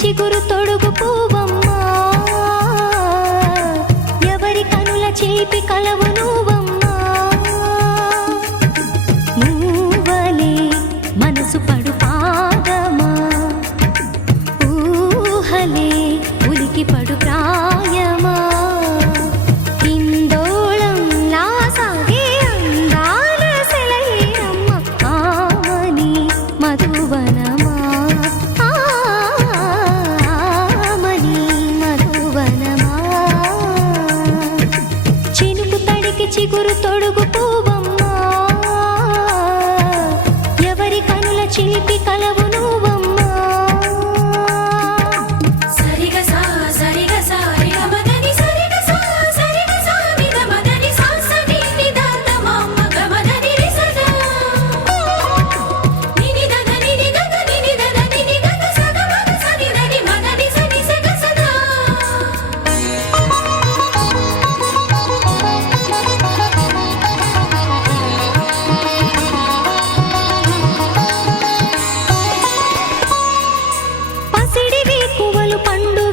చిగురు తొడుగు పూవమ్మా, ఎవరి కనుల చేపి కలవు నువ్వమ్మా. నువ్వలే మనసు పడు పాదమా, ఊహలే ఉలికి పడు ప్రాయమా. ఇందోళంలా సాగే అందాల సెలయేరమ్మ, ఆమని మధువనమా. చిగురు తొడుగు పూవమ్మా, ఎవరి కనుల చిలిపి కలవు నువ్వమ్మా. సరిగ సా సరిగ సా రిగ మదని సరిగ సా సరిగ సా నిద మదని సా సని నిద తమమ్మ గ మదని రిసదా నిని దగ నిని గగ నిని దద నిని గగ సగ మగ సని దని మదని సని సగ సదా. పండు